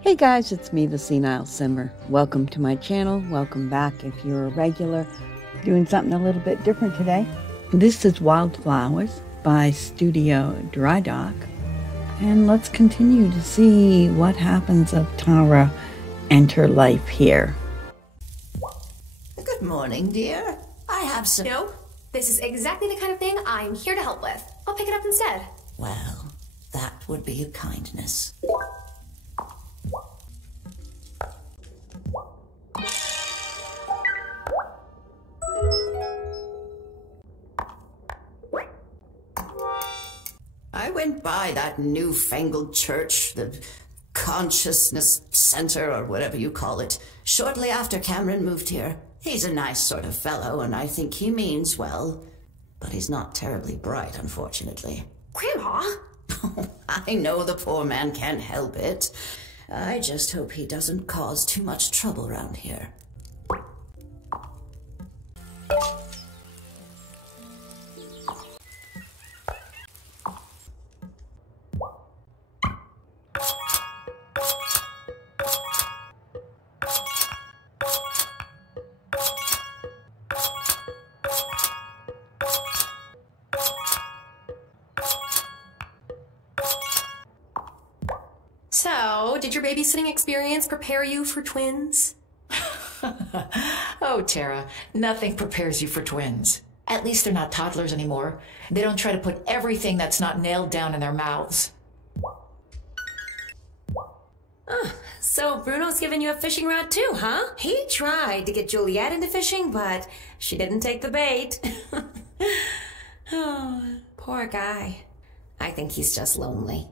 Hey guys, it's me, the SenileSimmer. Welcome to my channel. Welcome back if you're a regular. Doing something a little bit different today. This is Wylde Flowers by Studio Drydock. And let's continue to see what happens of Tara and her life here. Good morning, dear. I have some... No, this is exactly the kind of thing I'm here to help with. I'll pick it up instead. Well, that would be a kindness. I went by that newfangled church, the Consciousness Center, or whatever you call it, shortly after Cameron moved here. He's a nice sort of fellow, and I think he means well, but he's not terribly bright, unfortunately. Grandma? I know the poor man can't help it. I just hope he doesn't cause too much trouble around here. So, did your babysitting experience prepare you for twins? Oh, Tara, nothing prepares you for twins. At least they're not toddlers anymore. They don't try to put everything that's not nailed down in their mouths. So Bruno's giving you a fishing rod too, huh? He tried to get Juliet into fishing, but she didn't take the bait. Oh, poor guy. I think he's just lonely.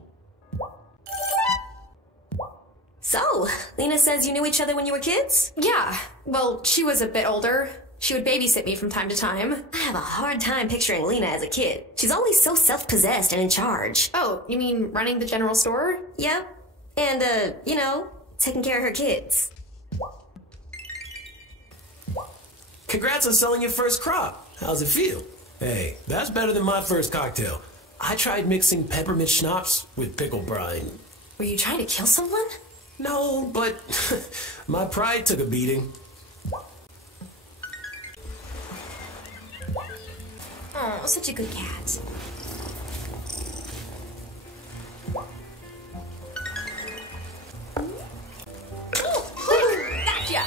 So, Lena says you knew each other when you were kids? Yeah, well, she was a bit older. She would babysit me from time to time. I have a hard time picturing Lena as a kid. She's always so self-possessed and in charge. Oh, you mean running the general store? Yep. And, taking care of her kids. Congrats on selling your first crop. How's it feel? Hey, that's better than my first cocktail. I tried mixing peppermint schnapps with pickle brine. Were you trying to kill someone? No, but my pride took a beating. Oh, such a good cat. Gotcha!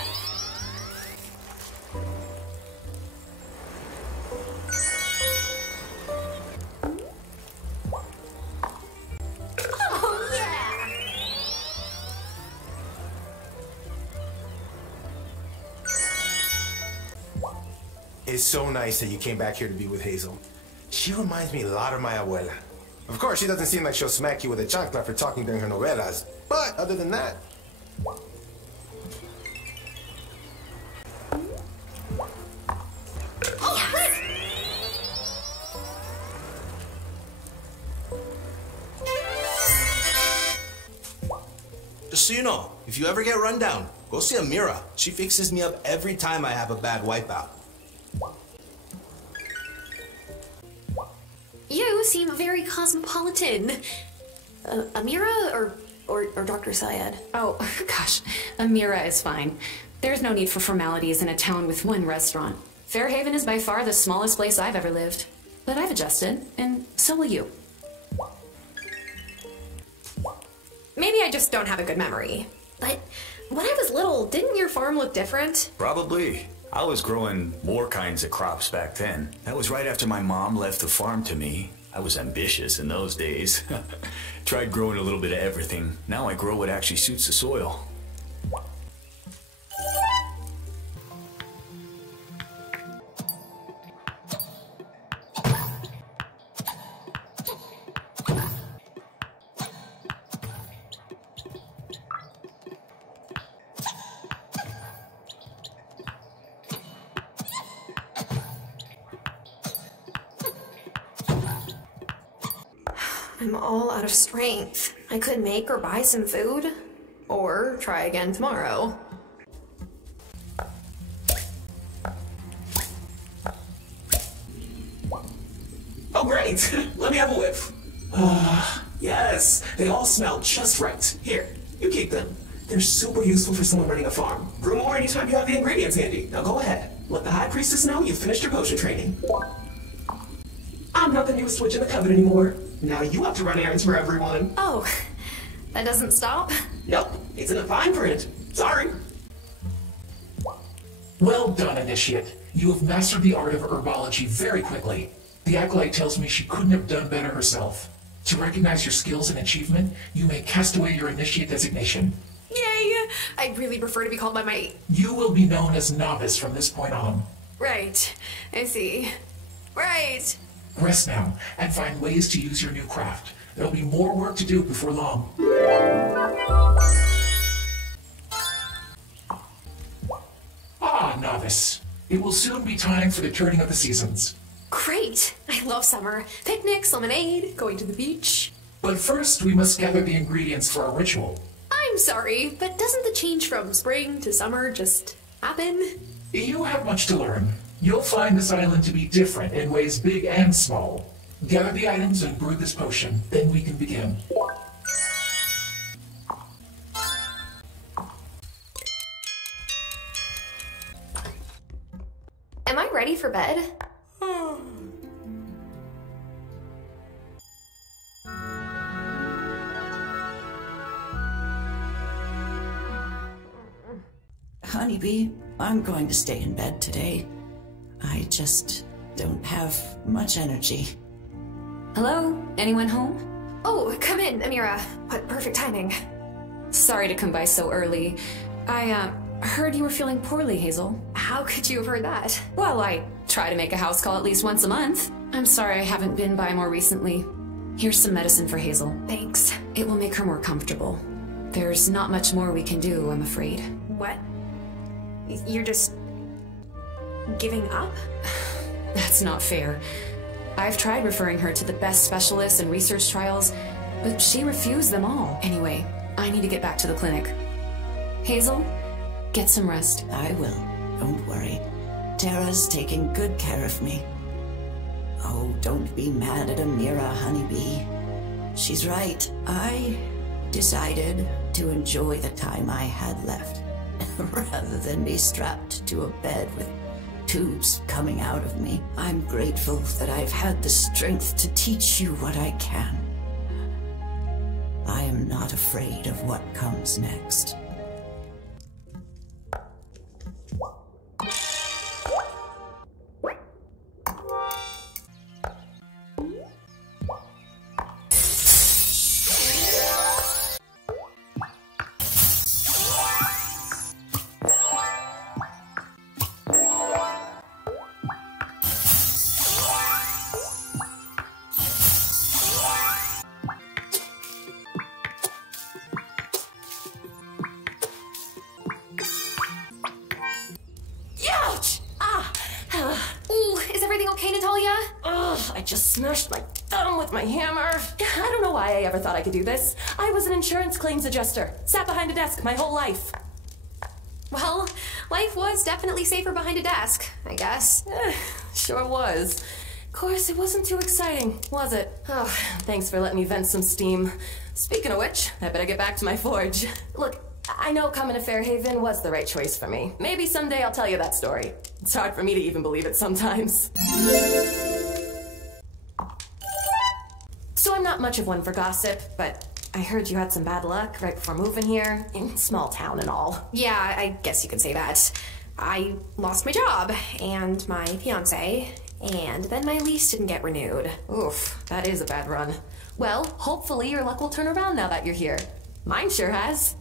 Oh, yeah! It's so nice that you came back here to be with Hazel. She reminds me a lot of my abuela. Of course, she doesn't seem like she'll smack you with a chancla for talking during her novelas. But other than that... Just so you know, if you ever get run down, go see Amira. She fixes me up every time I have a bad wipeout. You seem very cosmopolitan. Amira or Dr. Syed? Oh, gosh. Amira is fine. There's no need for formalities in a town with one restaurant. Fairhaven is by far the smallest place I've ever lived. But I've adjusted, and so will you. Maybe I just don't have a good memory. But when I was little, didn't your farm look different? Probably. I was growing more kinds of crops back then. That was right after my mom left the farm to me. I was ambitious in those days. Tried growing a little bit of everything. Now I grow what actually suits the soil. I'm all out of strength. I could make or buy some food. Or try again tomorrow. Oh, great. Let me have a whiff. Yes, they all smell just right. Here, you keep them. They're super useful for someone running a farm. Brew more anytime you have the ingredients handy. Now go ahead. Let the High Priestess know you've finished your potion training. I'm not the newest witch in the coven anymore. Now you have to run errands for everyone. Oh, that doesn't stop? Nope, it's in the fine print. Sorry. Well done, Initiate. You have mastered the art of herbology very quickly. The Acolyte tells me she couldn't have done better herself. To recognize your skills and achievement, you may cast away your Initiate designation. Yay! I'd really prefer to be called by my... You will be known as Novice from this point on. Right. I see. Right. Rest now, and find ways to use your new craft. There'll be more work to do before long. Ah, Novice. It will soon be time for the turning of the seasons. Great! I love summer. Picnics, lemonade, going to the beach. But first, we must gather the ingredients for our ritual. I'm sorry, but doesn't the change from spring to summer just happen? You have much to learn. You'll find this island to be different in ways big and small. Gather the items and brew this potion, then we can begin. Am I ready for bed? Honeybee, I'm going to stay in bed today. I just don't have much energy. Hello? Anyone home? Oh, come in, Amira. What perfect timing. Sorry to come by so early. I heard you were feeling poorly, Hazel. How could you have heard that? Well, I try to make a house call at least once a month. I'm sorry I haven't been by more recently. Here's some medicine for Hazel. Thanks. It will make her more comfortable. There's not much more we can do, I'm afraid. What? You're just... giving up? That's not fair. I've tried referring her to the best specialists and research trials, but she refused them all. Anyway, I need to get back to the clinic. Hazel, get some rest. I will. Don't worry. Tara's taking good care of me. Oh, don't be mad at Amira, Honeybee. She's right. I decided to enjoy the time I had left, rather than be strapped to a bed with tubes coming out of me. I'm grateful that I've had the strength to teach you what I can. I am not afraid of what comes next. I just smashed my thumb with my hammer. I don't know why I ever thought I could do this. I was an insurance claims adjuster. Sat behind a desk my whole life. Well, life was definitely safer behind a desk, I guess. Sure was. Of course, it wasn't too exciting, was it? Oh, thanks for letting me vent some steam. Speaking of which, I better get back to my forge. Look, I know coming to Fairhaven was the right choice for me. Maybe someday I'll tell you that story. It's hard for me to even believe it sometimes. So I'm not much of one for gossip, but I heard you had some bad luck right before moving here. In small town and all. Yeah, I guess you could say that. I lost my job, and my fiancé, and then my lease didn't get renewed. Oof, that is a bad run. Well, hopefully your luck will turn around now that you're here. Mine sure has.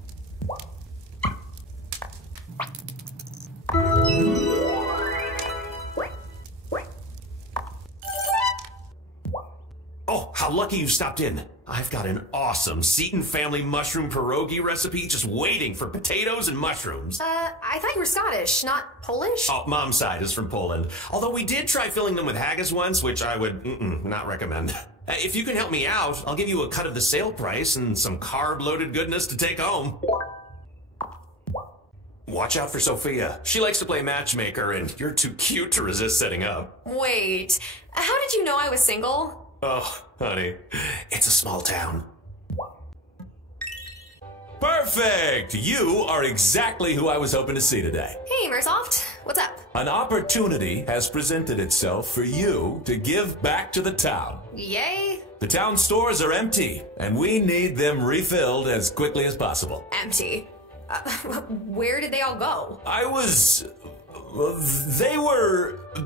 Oh, how lucky you stopped in. I've got an awesome Seton family mushroom pierogi recipe just waiting for potatoes and mushrooms. I thought you were Scottish, not Polish? Oh, Mom's side is from Poland. Although we did try filling them with haggis once, which I would not recommend. If you can help me out, I'll give you a cut of the sale price and some carb-loaded goodness to take home. Watch out for Sophia. She likes to play matchmaker, and you're too cute to resist setting up. Wait, how did you know I was single? Oh, honey, it's a small town. Perfect! You are exactly who I was hoping to see today. Hey, Mersoft. What's up? An opportunity has presented itself for you to give back to the town. Yay. The town stores are empty, and we need them refilled as quickly as possible. Empty. Where did they all go?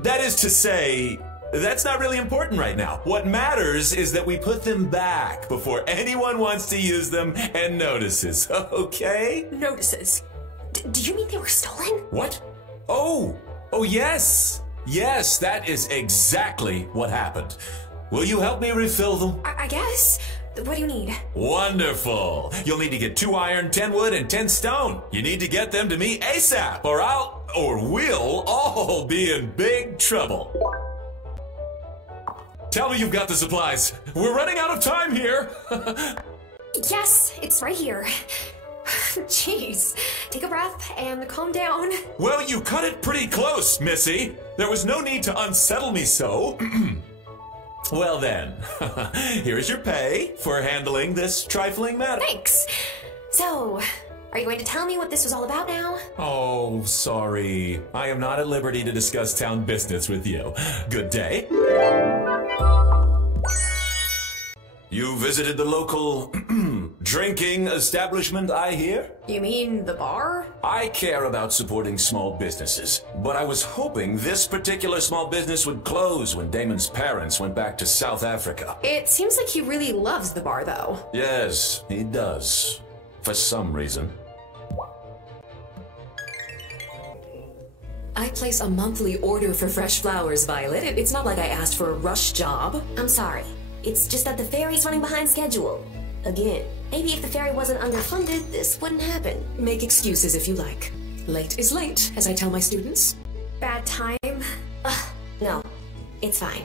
That is to say, that's not really important right now. What matters is that we put them back before anyone wants to use them and notices, okay? Notices? Do you mean they were stolen? What? Oh, yes. Yes, that is exactly what happened. Will you help me refill them? I guess. What do you need? Wonderful. You'll need to get 2 iron, 10 wood, and 10 stone. You need to get them to me ASAP, or we'll all be in big trouble. Tell me you've got the supplies. We're running out of time here. Yes, it's right here. Jeez. Take a breath and calm down. Well, you cut it pretty close, Missy. There was no need to unsettle me so. Well then, here's your pay for handling this trifling matter. Thanks. So, are you going to tell me what this was all about now? Oh, sorry. I am not at liberty to discuss town business with you. Good day. You visited the local drinking establishment, I hear? You mean the bar? I care about supporting small businesses, but I was hoping this particular small business would close when Damon's parents went back to South Africa. It seems like he really loves the bar, though. Yes, he does. For some reason. I place a monthly order for fresh flowers, Violet. It's not like I asked for a rush job. I'm sorry. It's just that the ferry's running behind schedule. Again, maybe if the ferry wasn't underfunded, this wouldn't happen. Make excuses if you like. Late is late, as I tell my students. Bad time? No, it's fine.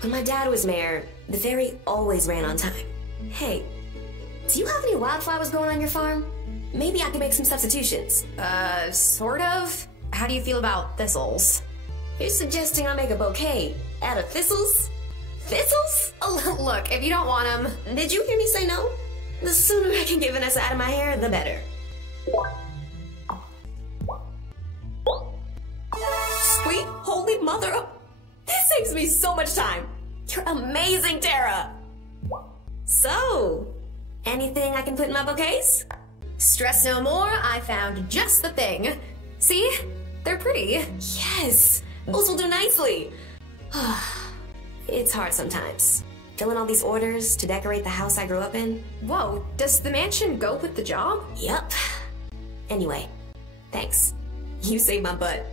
When my dad was mayor, the ferry always ran on time. Hey, do you have any wildflowers growing on your farm? Maybe I could make some substitutions. Sort of. How do you feel about thistles? You're suggesting I make a bouquet out of thistles? Thistles? Oh, look, if you don't want them... Did you hear me say no? The sooner I can get Vanessa out of my hair, the better. Sweet holy mother! This saves me so much time! You're amazing, Tara! So, anything I can put in my bouquets? Stress no more, I found just the thing. See? They're pretty. Yes! Those will do nicely! It's hard sometimes. Filling all these orders to decorate the house I grew up in. Whoa, does the mansion go with the job? Yep. Anyway, thanks. You saved my butt.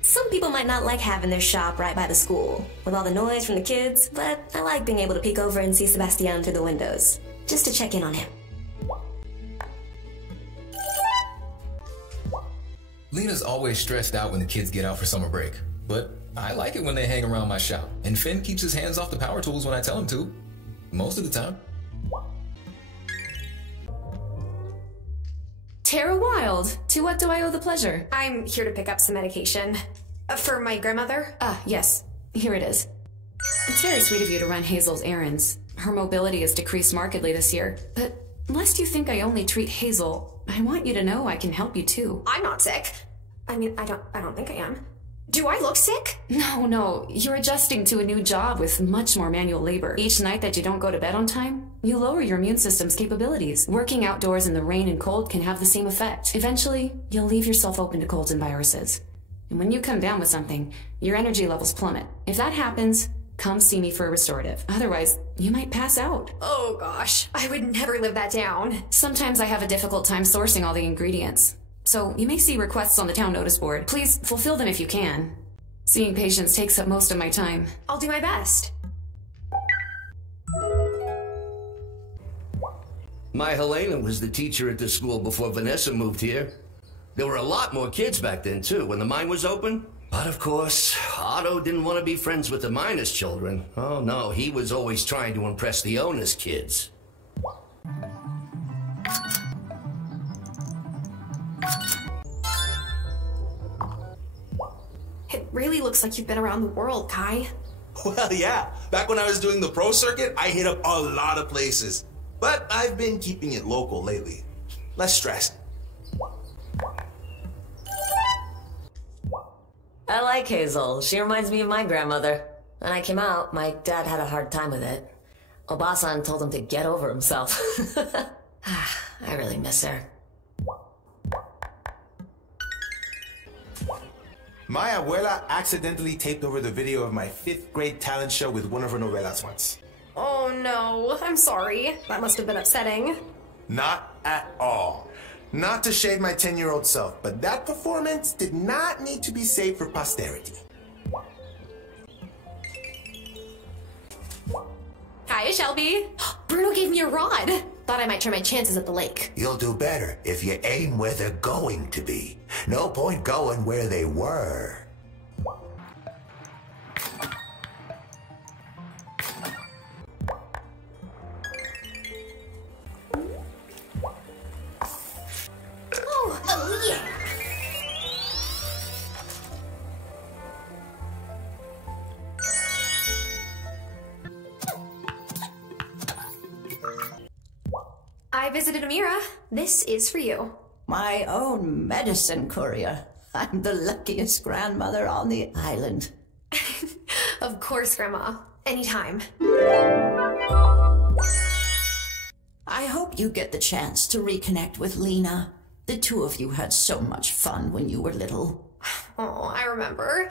Some people might not like having their shop right by the school, with all the noise from the kids, but I like being able to peek over and see Sebastian through the windows, just to check in on him. Lena's always stressed out when the kids get out for summer break, but I like it when they hang around my shop, and Finn keeps his hands off the power tools when I tell him to, most of the time. Tara Wylde, to what do I owe the pleasure? I'm here to pick up some medication. For my grandmother? Yes. Here it is. It's very sweet of you to run Hazel's errands. Her mobility has decreased markedly this year. But lest you think I only treat Hazel, I want you to know I can help you too. I'm not sick. I mean, I don't think I am. Do I look sick? No. You're adjusting to a new job with much more manual labor. Each night that you don't go to bed on time, you lower your immune system's capabilities. Working outdoors in the rain and cold can have the same effect. Eventually, you'll leave yourself open to colds and viruses. And when you come down with something, your energy levels plummet. If that happens, come see me for a restorative. Otherwise, you might pass out. Oh gosh, I would never live that down. Sometimes I have a difficult time sourcing all the ingredients. So you may see requests on the town notice board. Please fulfill them if you can. Seeing patients takes up most of my time. I'll do my best. My Helena was the teacher at the school before Vanessa moved here. There were a lot more kids back then, too, when the mine was open. But of course, Otto didn't want to be friends with the miners' children. Oh no, he was always trying to impress the owner's kids. It really looks like you've been around the world, Kai. Well, yeah. Back when I was doing the pro circuit, I hit up a lot of places. But I've been keeping it local lately. Less stress. I like Hazel. She reminds me of my grandmother. When I came out, my dad had a hard time with it. Obasan told him to get over himself. I really miss her. My abuela accidentally taped over the video of my 5th grade talent show with one of her novelas once. Oh no, I'm sorry. That must have been upsetting. Not at all. Not to shade my 10-year-old self, but that performance did not need to be saved for posterity. Hiya, Shelby. Bruno gave me a rod. Thought I might try my chances at the lake. You'll do better if you aim where they're going to be. No point going where they were. Oh, yeah. I visited Amira. This is for you. My own medicine courier. I'm the luckiest grandmother on the island. Of course, Grandma. Anytime. I hope you get the chance to reconnect with Lena. The two of you had so much fun when you were little. Oh, I remember.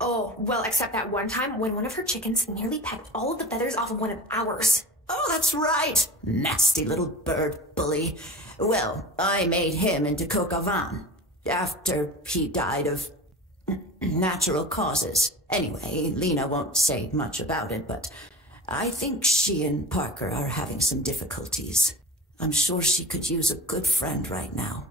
Oh, well, except that one time when one of her chickens nearly pecked all of the feathers off of one of ours. Oh, that's right. Nasty little bird bully. Well, I made him into coven after he died of natural causes. Anyway, Lena won't say much about it, but I think she and Parker are having some difficulties. I'm sure she could use a good friend right now.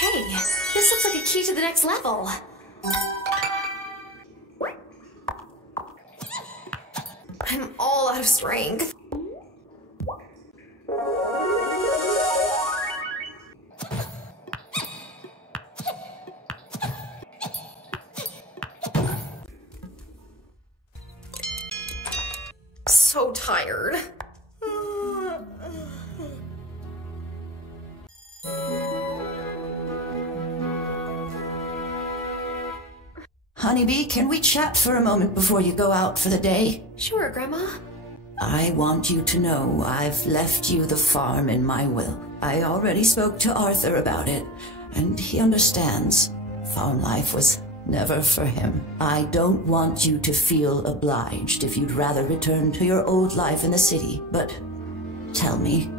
Hey, this looks like a key to the next level. I'm all out of strength. So tired. Honeybee, can we chat for a moment before you go out for the day? Sure, Grandma. I want you to know I've left you the farm in my will. I already spoke to Arthur about it, and he understands. Farm life was never for him. I don't want you to feel obliged if you'd rather return to your old life in the city, but tell me,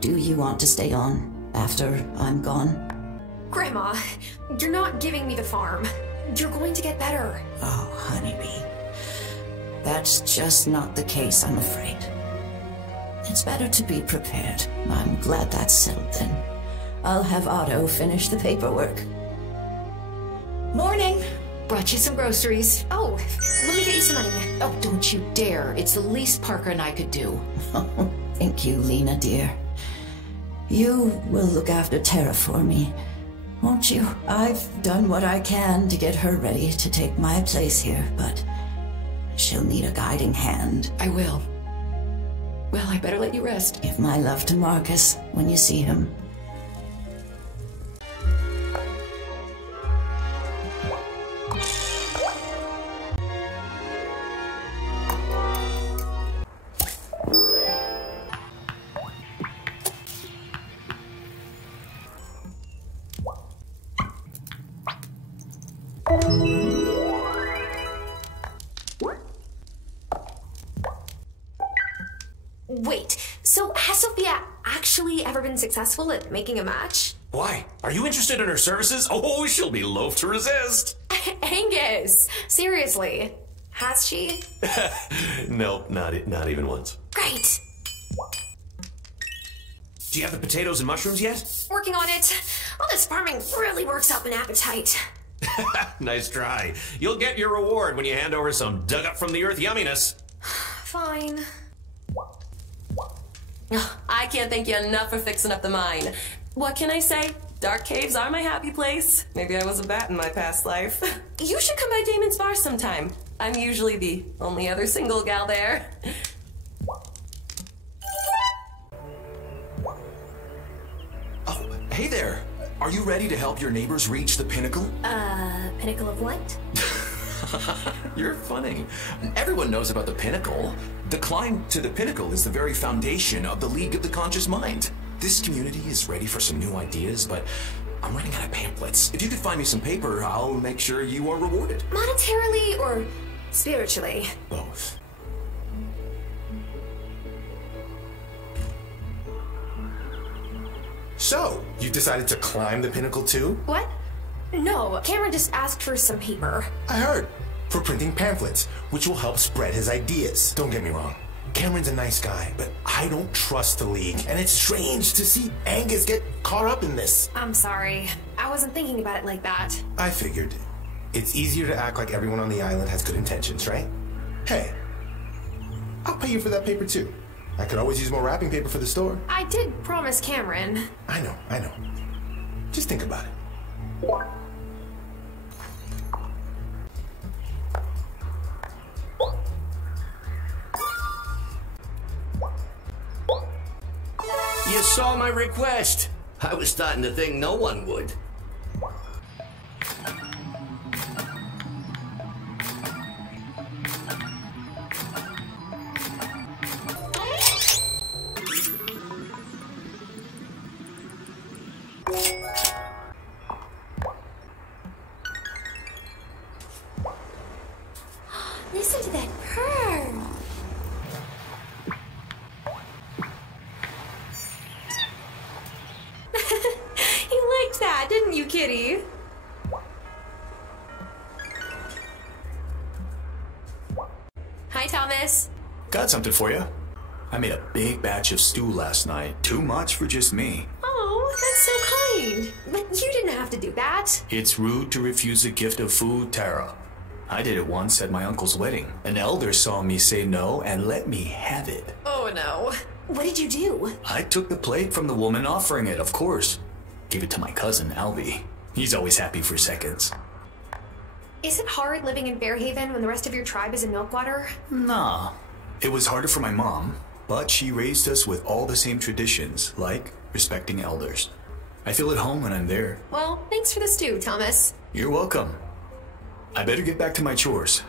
do you want to stay on after I'm gone? Grandma, you're not giving me the farm. You're going to get better. Oh, Honeybee. That's just not the case, I'm afraid. It's better to be prepared. I'm glad that's settled then. I'll have Otto finish the paperwork. Morning. Brought you some groceries. Oh, let me get you some money. Oh, don't you dare. It's the least Parker and I could do. Oh, thank you, Lena, dear. You will look after Tara for me, won't you? I've done what I can to get her ready to take my place here, but she'll need a guiding hand. I will. Well, I better let you rest. Give my love to Marcus when you see him. Wait, so Has Sophia actually ever been successful at making a match? Why? Are you interested in her services? Oh, she'll be loath to resist. Angus, seriously, has she? No, not even once. Great. Do you have the potatoes and mushrooms yet? Working on it. All this farming really works up an appetite. Nice try. You'll get your reward when you hand over some dug up from the earth yumminess. Fine. I can't thank you enough for fixing up the mine. What can I say? Dark caves are my happy place. Maybe I was a bat in my past life. You should come by Damon's bar sometime. I'm usually the only other single gal there. Oh, hey there. Are you ready to help your neighbors reach the pinnacle? Pinnacle of what? You're funny. Everyone knows about the pinnacle. The climb to the pinnacle is the very foundation of the League of the Conscious Mind. This community is ready for some new ideas, but I'm running out of pamphlets. If you could find me some paper, I'll make sure you are rewarded. Monetarily or spiritually? Both. So, you decided to climb the pinnacle too? What? No, Cameron just asked for some paper. I heard. For printing pamphlets, which will help spread his ideas. Don't get me wrong. Cameron's a nice guy, but I don't trust the League, and it's strange to see Angus get caught up in this. I'm sorry. I wasn't thinking about it like that. I figured. It's easier to act like everyone on the island has good intentions, right? Hey, I'll pay you for that paper too. I could always use more wrapping paper for the store. I did promise Cameron. I know. Just think about it. You saw my request. I was starting to think no one would. Listen to that purr. You liked that, didn't you, kitty? Hi, Thomas. Got something for you. I made a big batch of stew last night. Too much for just me. Oh, that's so kind. But you didn't have to do that. It's rude to refuse a gift of food, Tara. I did it once at my uncle's wedding. An elder saw me say no and let me have it. Oh, no. What did you do? I took the plate from the woman offering it, of course. Gave it to my cousin, Albie. He's always happy for seconds. Is it hard living in Fairhaven when the rest of your tribe is in Milkwater? Nah. It was harder for my mom, but she raised us with all the same traditions, like respecting elders. I feel at home when I'm there. Well, thanks for the stew, Thomas. You're welcome. I better get back to my chores.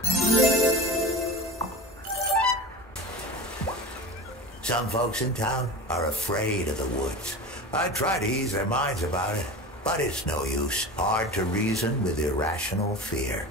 Some folks in town are afraid of the woods. I try to ease their minds about it, but it's no use. Hard to reason with irrational fear.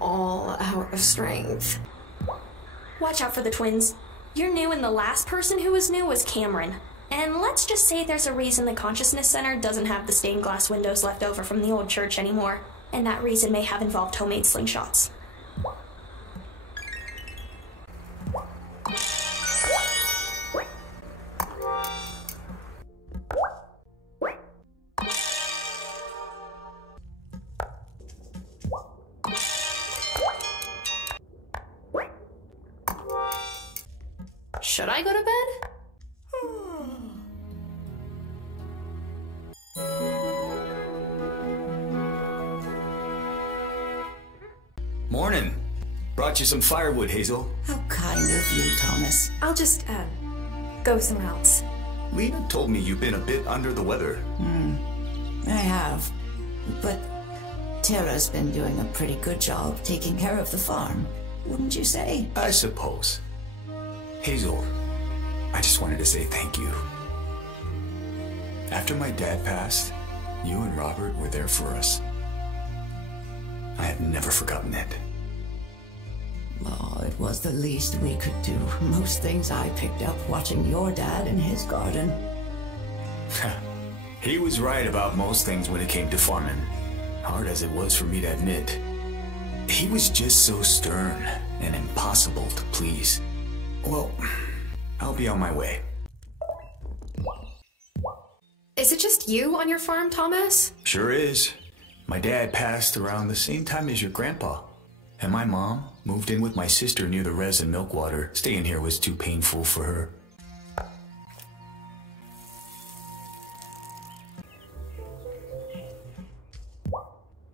All out of strength. Watch out for the twins. You're new and the last person who was new was Cameron. And let's just say there's a reason the Consciousness Center doesn't have the stained glass windows left over from the old church anymore. And that reason may have involved homemade slingshots. Should I go to bed? Morning. Brought you some firewood, Hazel. How kind of you, Thomas. I'll just, go somewhere else. Lena told me you've been a bit under the weather. I have. But Tara's been doing a pretty good job taking care of the farm, wouldn't you say? I suppose. Hazel, I just wanted to say thank you. After my dad passed, you and Robert were there for us. I have never forgotten it. Oh, it was the least we could do. Most things I picked up watching your dad in his garden. He was right about most things when it came to farming. Hard as it was for me to admit. He was just so stern and impossible to please. Well, I'll be on my way. Is it just you on your farm, Thomas? Sure is. My dad passed around the same time as your grandpa. And my mom moved in with my sister near the res and milk water. Staying here was too painful for her.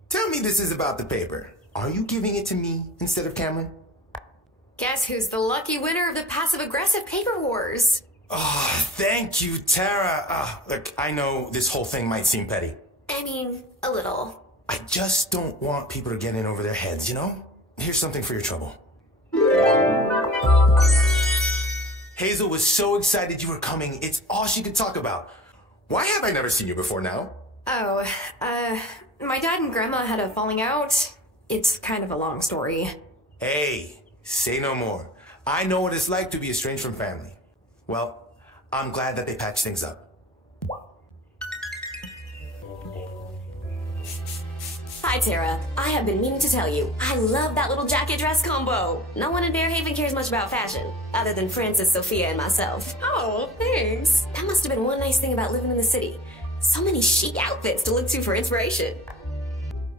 Tell me this is about the paper. Are you giving it to me instead of Cameron? Guess who's the lucky winner of the passive-aggressive paper wars? Oh, thank you, Tara. Look, I know this whole thing might seem petty. I mean, a little. I just don't want people to get in over their heads, you know? Here's something for your trouble. Hazel was so excited you were coming, it's all she could talk about. Why have I never seen you before now? Oh, my dad and Gramma had a falling out. It's kind of a long story. Hey, say no more. I know what it's like to be estranged from family. Well, I'm glad that they patched things up. Hi, Tara. I have been meaning to tell you, I love that little jacket dress combo. No one in Fairhaven cares much about fashion, other than Frances, Sophia, and myself. Oh, thanks. That must have been one nice thing about living in the city. So many chic outfits to look to for inspiration.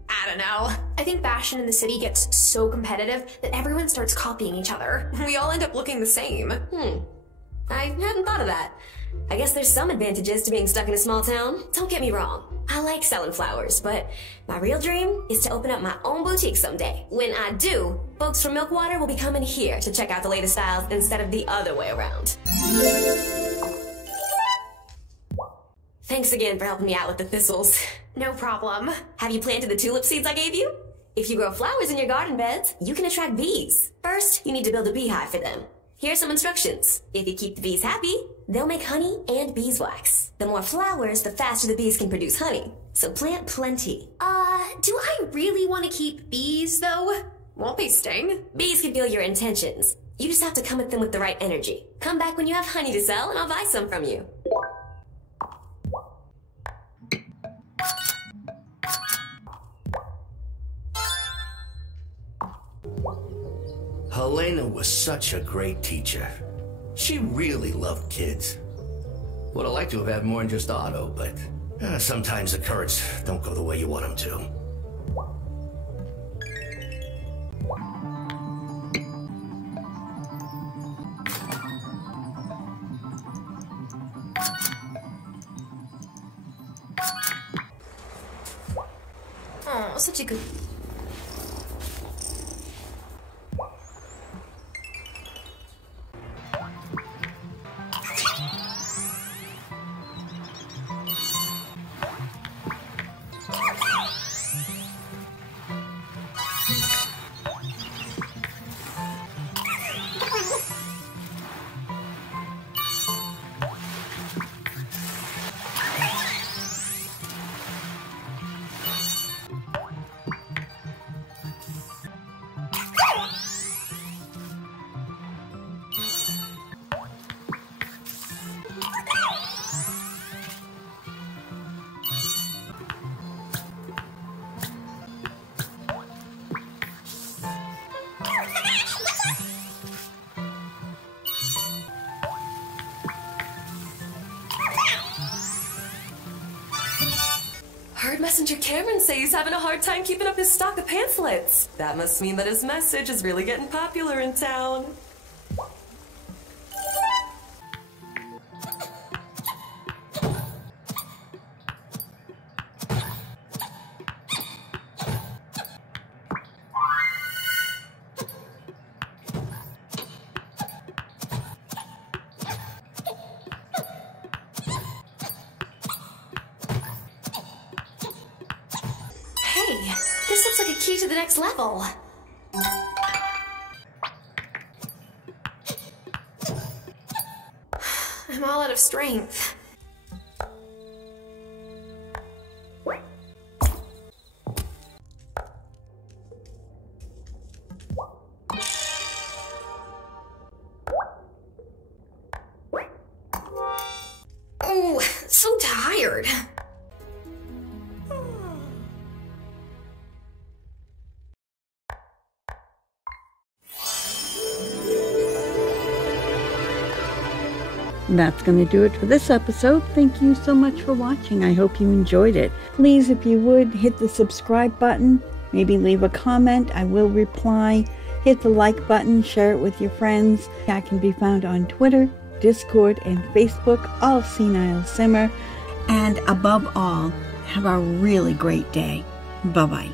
I don't know. I think fashion in the city gets so competitive that everyone starts copying each other. We all end up looking the same. I hadn't thought of that. I guess there's some advantages to being stuck in a small town. Don't get me wrong. I like selling flowers, but my real dream is to open up my own boutique someday. When I do, folks from Milkwater will be coming here to check out the latest styles instead of the other way around. Thanks again for helping me out with the thistles. No problem. Have you planted the tulip seeds I gave you? If you grow flowers in your garden beds, you can attract bees. First, you need to build a beehive for them. Here's some instructions. If you keep the bees happy, they'll make honey and beeswax. The more flowers, the faster the bees can produce honey. So plant plenty. Do I really want to keep bees, though? Won't they sting? Bees can feel your intentions. You just have to come at them with the right energy. Come back when you have honey to sell and I'll buy some from you. Helena was such a great teacher. She really loved kids. Would have liked to have had more than just Otto, but sometimes the currents don't go the way you want them to. Oh, such a good... Heard Messenger Cameron say he's having a hard time keeping up his stock of pamphlets. That must mean that his message is really getting popular in town. to the next level. I'm all out of strength. Oh, so tired. That's going to do it for this episode. Thank you so much for watching. I hope you enjoyed it. Please, if you would, hit the subscribe button. Maybe leave a comment. I will reply. Hit the like button. Share it with your friends. I can be found on Twitter, Discord, and Facebook, all SenileSimmer. And above all, have a really great day. Bye-bye.